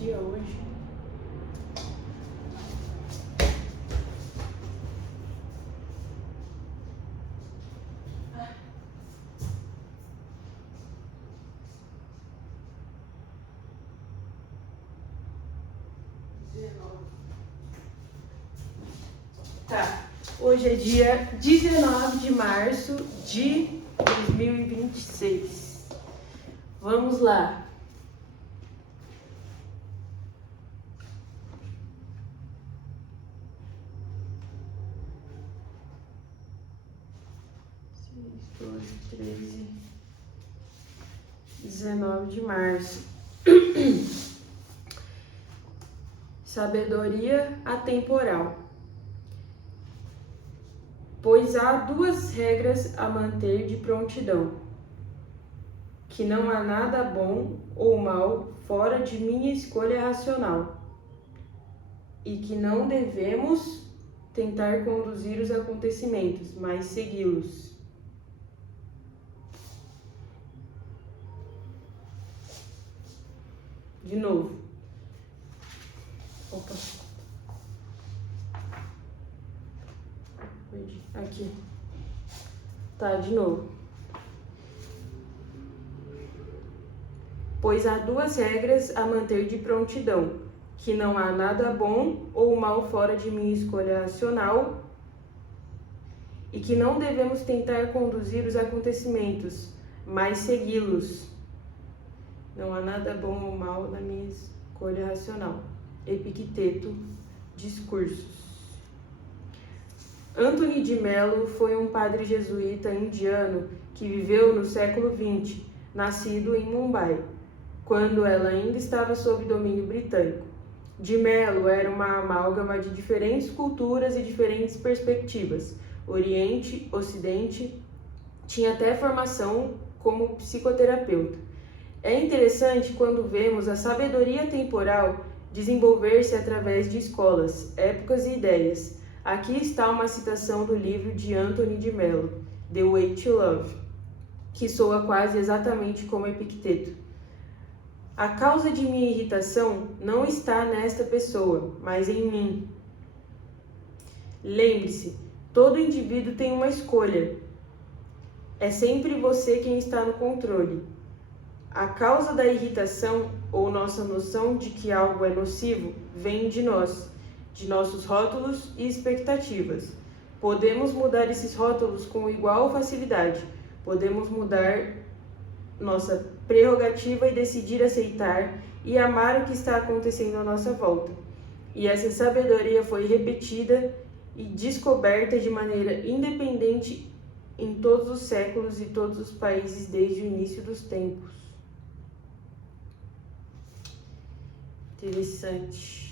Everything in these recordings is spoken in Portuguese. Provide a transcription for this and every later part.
dia hoje? Tá, hoje é dia 19 de março de 2026. Vamos lá. Seis, 12, 13, 19 de março. Sabedoria atemporal. Pois há duas regras a manter de prontidão: que não há nada bom ou mal fora de minha escolha racional, e que não devemos tentar conduzir os acontecimentos, mas segui-los. De novo. Opa. Aqui. Tá, de novo. Pois há duas regras a manter de prontidão: que não há nada bom ou mal fora de minha escolha racional, e que não devemos tentar conduzir os acontecimentos, mas segui-los. Não há nada bom ou mal na minha escolha racional. Epicteto, Discursos. Antony de Mello foi um padre jesuíta indiano que viveu no século XX, nascido em Mumbai, quando ela ainda estava sob domínio britânico. De Mello era uma amálgama de diferentes culturas e diferentes perspectivas, Oriente, Ocidente, tinha até formação como psicoterapeuta. É interessante quando vemos a sabedoria temporal desenvolver-se através de escolas, épocas e ideias. Aqui está uma citação do livro de Antony de Mello, The Way to Love, que soa quase exatamente como Epicteto. A causa de minha irritação não está nesta pessoa, mas em mim. Lembre-se, todo indivíduo tem uma escolha. É sempre você quem está no controle. A causa da irritação ou nossa noção de que algo é nocivo vem de nós, de nossos rótulos e expectativas. Podemos mudar esses rótulos com igual facilidade. Podemos mudar nossa prerrogativa e decidir aceitar e amar o que está acontecendo à nossa volta. E essa sabedoria foi repetida e descoberta de maneira independente em todos os séculos e todos os países desde o início dos tempos. Interessante.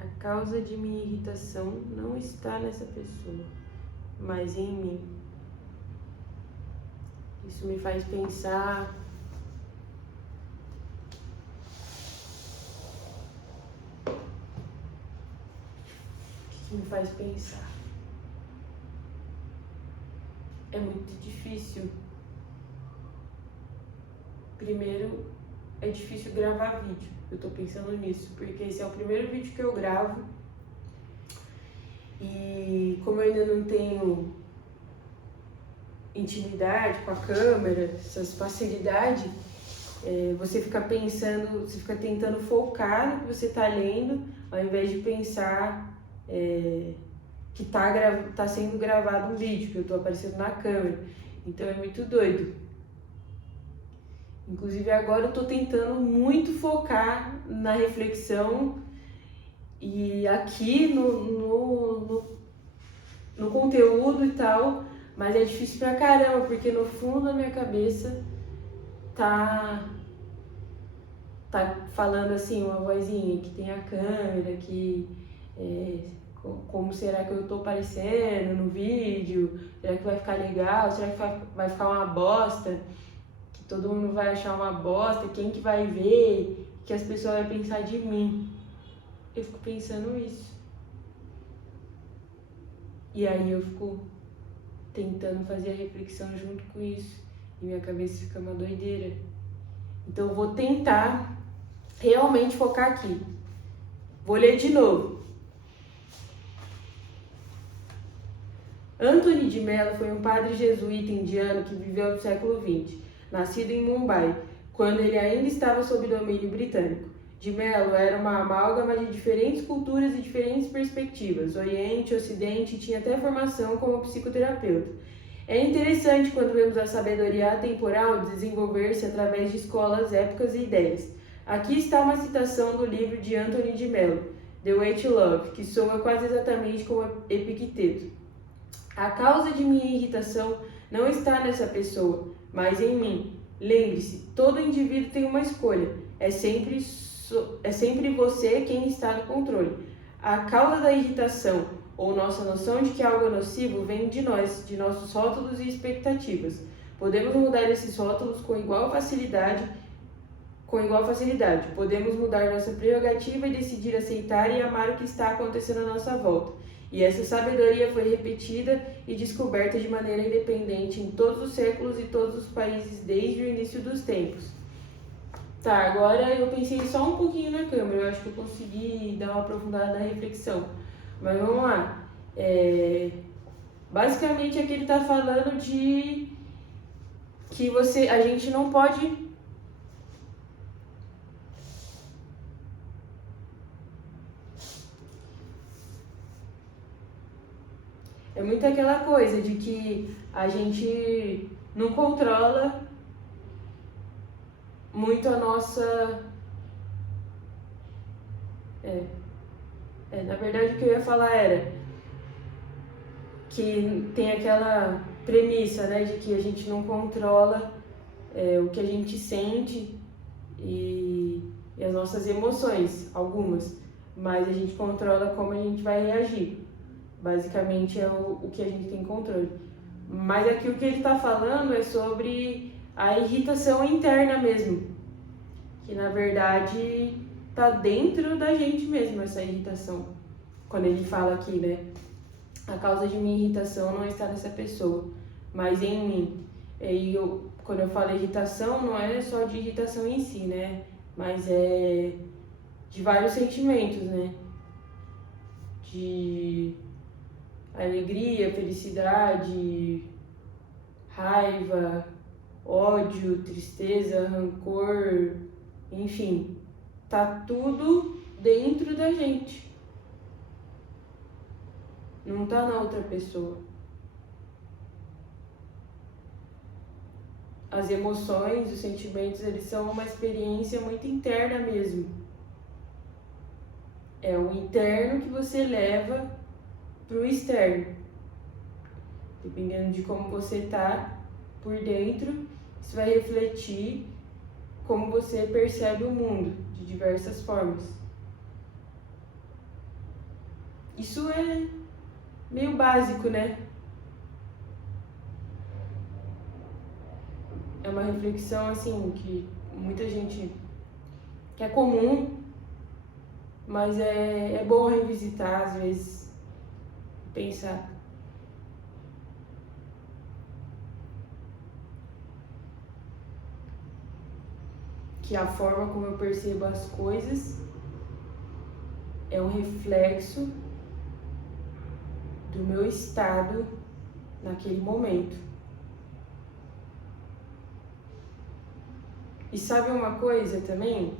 A causa de minha irritação não está nessa pessoa, mas em mim. Isso me faz pensar o que me faz pensar? É muito difícil. Primeiro, é difícil gravar vídeo. Eu tô pensando nisso, porque esse é o primeiro vídeo que eu gravo. E como eu ainda não tenho intimidade com a câmera, essas facilidades, você fica pensando, você fica tentando focar no que você tá lendo, ao invés de pensar que tá sendo gravado um vídeo, que eu tô aparecendo na câmera. Então é muito doido. Inclusive agora eu tô tentando muito focar na reflexão e aqui no conteúdo e tal, mas é difícil pra caramba, porque no fundo da minha cabeça tá falando assim, uma vozinha que tem a câmera, que como será que eu tô aparecendo no vídeo? Será que vai ficar legal? Será que vai ficar uma bosta? Que todo mundo vai achar uma bosta? Quem que vai ver? Que as pessoas vão pensar de mim? Eu fico pensando isso. E aí eu fico tentando fazer a reflexão junto com isso. E minha cabeça fica uma doideira. Então eu vou tentar realmente focar aqui. Vou ler de novo. Anthony de Mello foi um padre jesuíta indiano que viveu no século XX, nascido em Mumbai, quando ele ainda estava sob domínio britânico. De Mello era uma amálgama de diferentes culturas e diferentes perspectivas, Oriente, Ocidente, e tinha até formação como psicoterapeuta. É interessante quando vemos a sabedoria atemporal desenvolver-se através de escolas, épocas e ideias. Aqui está uma citação do livro de Anthony de Mello, The Way to Love, que soa quase exatamente como Epicteto. A causa de minha irritação não está nessa pessoa, mas em mim. Lembre-se, todo indivíduo tem uma escolha. É sempre você quem está no controle. A causa da irritação ou nossa noção de que algo é nocivo vem de nós, de nossos rótulos e expectativas. Podemos mudar esses rótulos com igual facilidade. Podemos mudar nossa prerrogativa e decidir aceitar e amar o que está acontecendo à nossa volta. E essa sabedoria foi repetida e descoberta de maneira independente em todos os séculos e todos os países desde o início dos tempos. Tá, agora eu pensei só um pouquinho na câmera, eu acho que eu consegui dar uma aprofundada na reflexão. Mas vamos lá. Basicamente aqui ele está falando de que a gente não pode... É muito aquela coisa de que a gente não controla muito a nossa... na verdade o que eu ia falar era que tem aquela premissa, né, de que a gente não controla o que a gente sente e as nossas emoções, algumas, mas a gente controla como a gente vai reagir. Basicamente é o que a gente tem controle. Mas aqui o que ele está falando é sobre a irritação interna mesmo. Que na verdade está dentro da gente mesmo essa irritação. Quando ele fala aqui, né? A causa de minha irritação não está nessa pessoa, mas em mim. Quando eu falo irritação, não é só de irritação em si, né? Mas é de vários sentimentos, né? De alegria, felicidade, raiva, ódio, tristeza, rancor, enfim, tá tudo dentro da gente. Não tá na outra pessoa. As emoções, os sentimentos, eles são uma experiência muito interna mesmo. É o interno que você leva pro externo. Dependendo de como você tá por dentro, isso vai refletir como você percebe o mundo de diversas formas. Isso é meio básico, né? É uma reflexão assim que muita gente que é comum, mas é bom revisitar às vezes, pensar. Que a forma como eu percebo as coisas é um reflexo do meu estado naquele momento. E sabe uma coisa também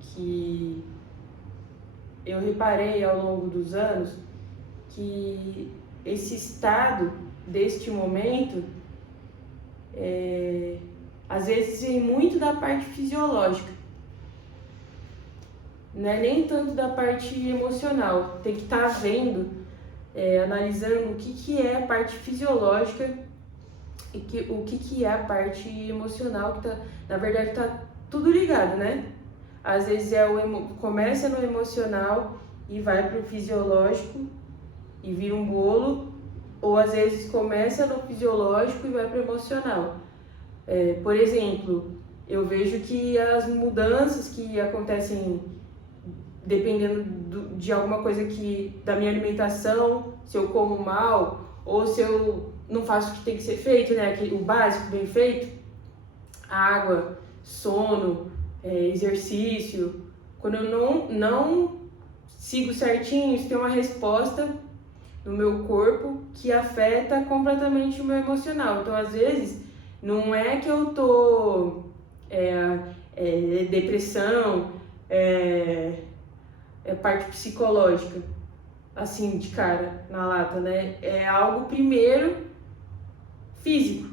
que eu reparei ao longo dos anos, que esse estado deste momento às vezes vem muito da parte fisiológica, não é nem tanto da parte emocional. Tem que estar vendo, analisando o que é a parte fisiológica e o que é a parte emocional, que na verdade tá tudo ligado, né? Às vezes começa no emocional e vai pro fisiológico e vira um bolo, ou às vezes começa no fisiológico e vai pro emocional. Por exemplo, eu vejo que as mudanças que acontecem dependendo de alguma coisa da minha alimentação, se eu como mal ou se eu não faço o que tem que ser feito, né? O básico bem feito, a água sono, exercício. Quando eu não sigo certinho, isso tem uma resposta no meu corpo que afeta completamente o meu emocional. Então, às vezes, não é que eu tô depressão, parte psicológica, assim, de cara, na lata, né? É algo primeiro físico,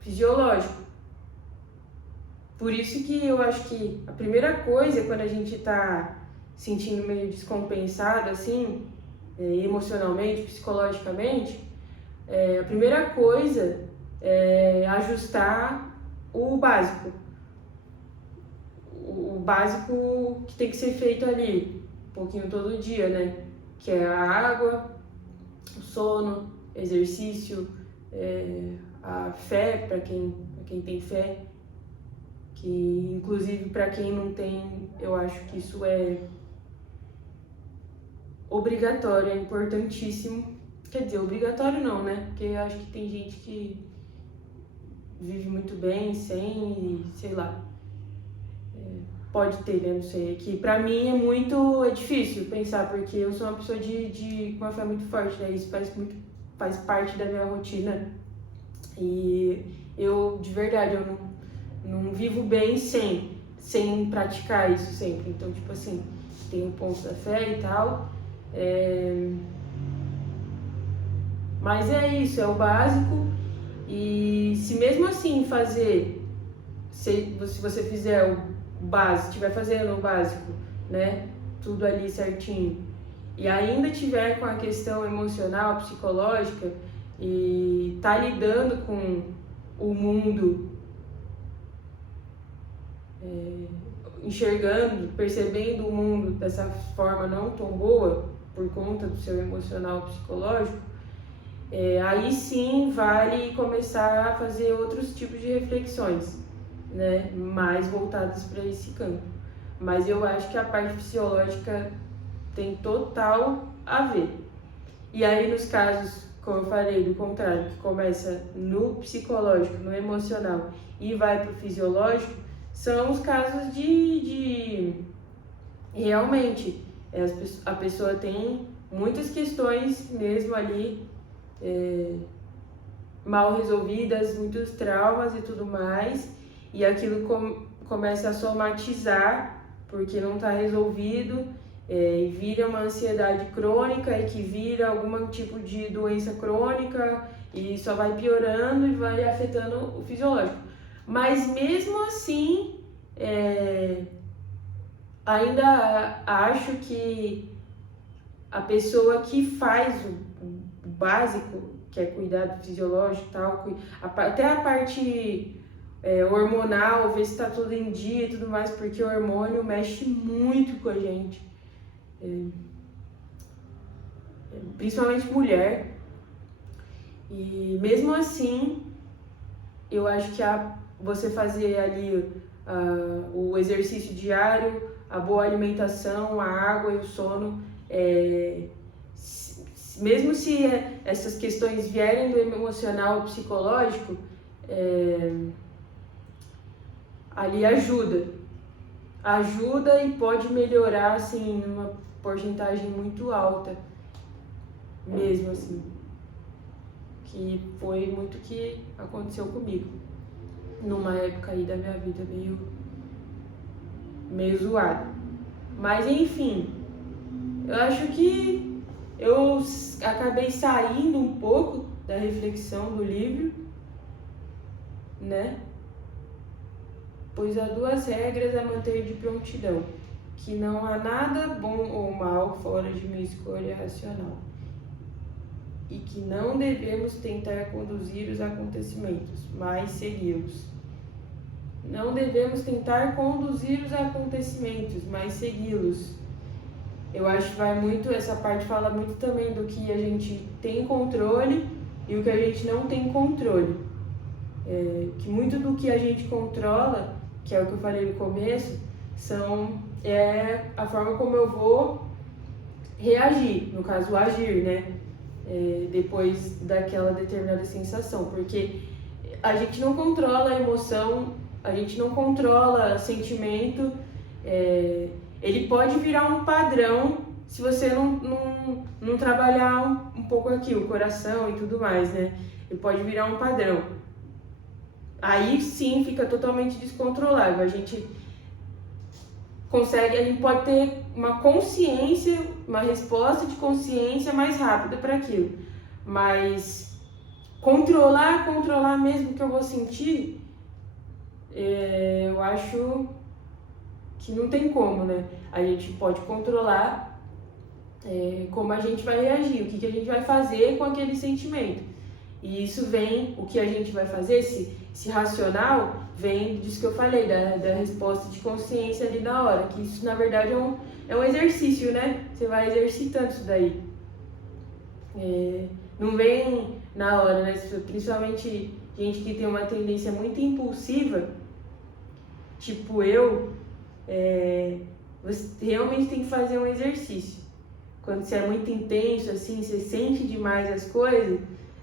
fisiológico. Por isso que eu acho que a primeira coisa, quando a gente tá sentindo meio descompensado, assim, emocionalmente, psicologicamente, a primeira coisa é ajustar o básico. O básico que tem que ser feito ali, um pouquinho todo dia, né? Que é a água, o sono, exercício, a fé, para quem tem fé, que inclusive para quem não tem, eu acho que isso é obrigatório, é importantíssimo. Quer dizer, obrigatório não, né? Porque eu acho que tem gente que vive muito bem sem, sei lá, pode ter, né? Não sei. Que pra mim é difícil pensar, porque eu sou uma pessoa com uma fé muito forte, né? Isso faz parte da minha rotina. E eu, de verdade, eu não vivo bem sem praticar isso sempre. Então, tipo assim, tem o ponto da fé e tal. Mas é isso, é o básico. E se mesmo assim se você fizer o básico, estiver fazendo o básico, né, tudo ali certinho, e ainda tiver com a questão emocional, psicológica, e tá lidando com o mundo, enxergando, percebendo o mundo dessa forma não tão boa, por conta do seu emocional, psicológico, aí sim vale começar a fazer outros tipos de reflexões, né, mais voltadas para esse campo. Mas eu acho que a parte fisiológica tem total a ver. E aí nos casos, como eu falei, do contrário, que começa no psicológico, no emocional e vai para o fisiológico, são os casos de realmente a pessoa tem muitas questões mesmo ali mal resolvidas, muitos traumas e tudo mais, e aquilo começa a somatizar porque não está resolvido, e vira uma ansiedade crônica e que vira algum tipo de doença crônica e só vai piorando e vai afetando o fisiológico. Mas mesmo assim, ainda acho que a pessoa que faz o básico, que é cuidar do fisiológico e tal, até a parte hormonal, ver se está tudo em dia e tudo mais, porque o hormônio mexe muito com a gente, principalmente mulher. E mesmo assim, eu acho que você fazer ali o exercício diário, a boa alimentação, a água e o sono, mesmo se essas questões vierem do emocional, psicológico, ali ajuda e pode melhorar assim numa porcentagem muito alta mesmo, assim, que foi muito que aconteceu comigo numa época aí da minha vida meio zoada. Mas enfim, eu acho que eu acabei saindo um pouco da reflexão do livro, né? Pois há duas regras a manter de prontidão, que não há nada bom ou mal fora de minha escolha racional, e que não devemos tentar conduzir os acontecimentos, mas segui-los. Não devemos tentar conduzir os acontecimentos, mas segui-los. Eu acho que essa parte fala muito também do que a gente tem controle e o que a gente não tem controle. Que muito do que a gente controla, que é o que eu falei no começo, a forma como eu vou reagir, no caso agir, né? Depois daquela determinada sensação, porque a gente não controla a emoção a gente não controla sentimento. Ele pode virar um padrão se você não trabalhar um pouco aqui, o coração e tudo mais, né? Ele pode virar um padrão. Aí sim fica totalmente descontrolável. A gente pode ter uma consciência, uma resposta de consciência mais rápida para aquilo. Mas controlar mesmo que eu vou sentir, eu acho que não tem como, né? A gente pode controlar como a gente vai reagir, o que a gente vai fazer com aquele sentimento. E isso vem, o que a gente vai fazer, esse racional, vem disso que eu falei, da resposta de consciência ali na hora, que isso na verdade é um exercício, né? Você vai exercitando isso daí. Não vem na hora, né? Principalmente gente que tem uma tendência muito impulsiva, tipo você realmente tem que fazer um exercício. Quando você é muito intenso, assim, você sente demais as coisas,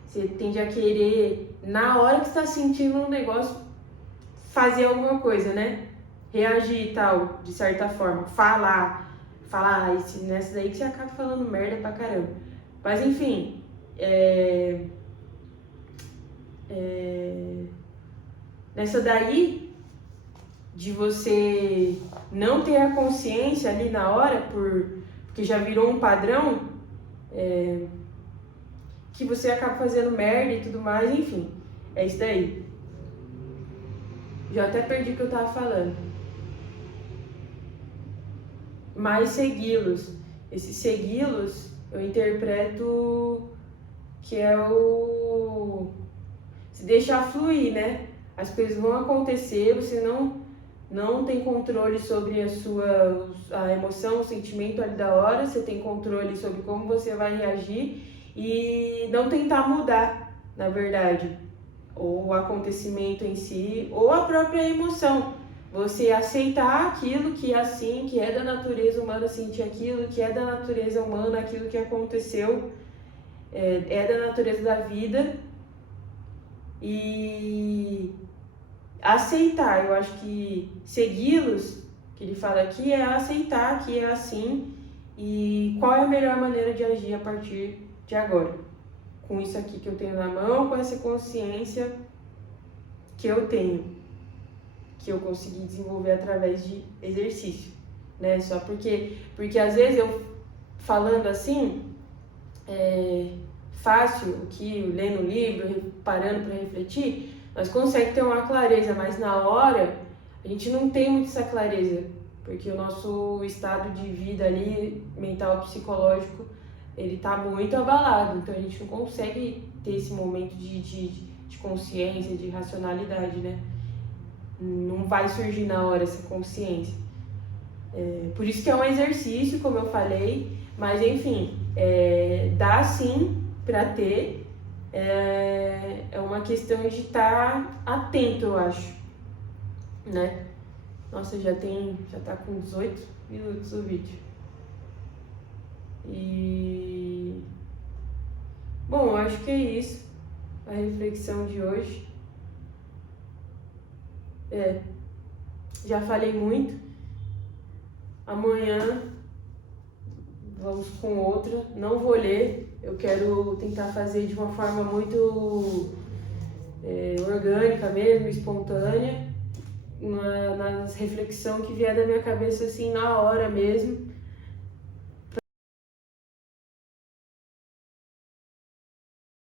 você tende a querer, na hora que você está sentindo um negócio, fazer alguma coisa, né? Reagir e tal, de certa forma. Falar nessa daí que você acaba falando merda pra caramba. Mas enfim, nessa daí, de você não ter a consciência ali na hora, porque já virou um padrão, que você acaba fazendo merda e tudo mais, enfim, é isso daí. Já até perdi o que eu tava falando. Mas esses segui-los, eu interpreto que é se deixar fluir, né? As coisas vão acontecer, você não tem controle sobre a emoção, o sentimento ali da hora, você tem controle sobre como você vai reagir e não tentar mudar, na verdade, ou o acontecimento em si, ou a própria emoção. Você aceitar aquilo que é assim, que é da natureza humana sentir aquilo, que é da natureza humana aquilo que aconteceu, é da natureza da vida, e aceitar. Eu acho que segui-los, que ele fala aqui, é aceitar que é assim e qual é a melhor maneira de agir a partir de agora. Com isso aqui que eu tenho na mão, com essa consciência que eu tenho, que eu consegui desenvolver através de exercício, né? Só porque às vezes eu falando assim, fácil, aqui lendo o livro, parando para refletir, nós conseguimos ter uma clareza, mas na hora a gente não tem muito essa clareza, porque o nosso estado de vida ali, mental, psicológico, ele tá muito abalado, então a gente não consegue ter esse momento de consciência, de racionalidade, né? Não vai surgir na hora essa consciência. Por isso que é um exercício, como eu falei, mas enfim, dá sim para ter, é uma questão de estar atento, eu acho, né? Nossa, já tá com 18 minutos o vídeo. E bom, eu acho que é isso a reflexão de hoje. Já falei muito. Amanhã vamos com outra. Não vou ler. Eu quero tentar fazer de uma forma muito orgânica mesmo, espontânea, nas reflexões que vier da minha cabeça assim na hora mesmo.